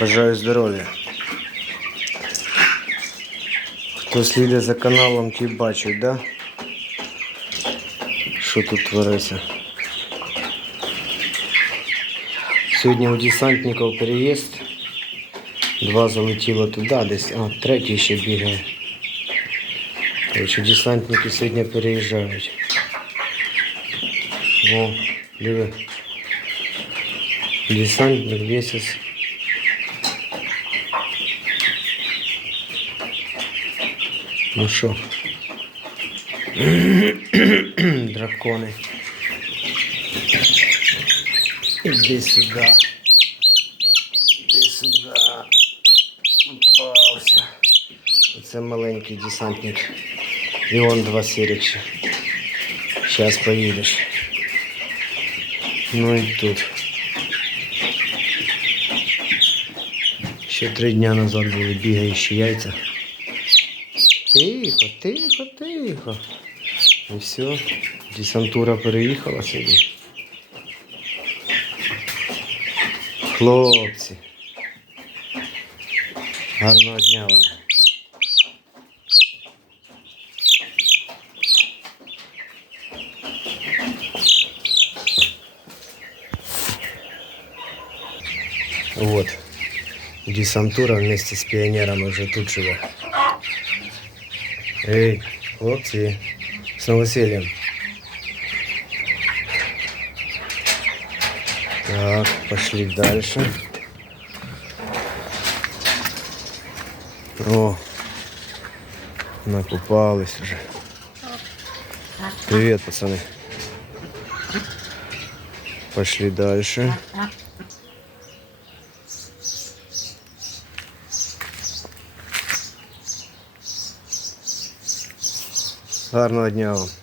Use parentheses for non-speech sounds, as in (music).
Бажаю здоров'я. Хто слідить за каналом, ті бачать, да? Що тут твориться? Сьогодні у десантників переїзд. Два залетіло туди, десь, а третій ще бігає. Короче, десантники сьогодні переїжджають. О, диви. Десантник весить. Ну що? (coughs) Дракони. Іди сюди. Іди сюди. Попався. Оце маленький десантник. І он два сірича. Зараз поїдеш. Ну і тут. Ще три дня назад були бігаючі яйця. Тихо, тихо, тихо. І все. Десантура переїхала сьогодні. Хлопці. Гарного дня вам. Вот. Десантура вместе с пионером уже тут живет. Эй, хлопці, з новосельем. Так, пошли дальше. О, накупались уже. Привет, пацаны. Пошли дальше. Гарного дня вам.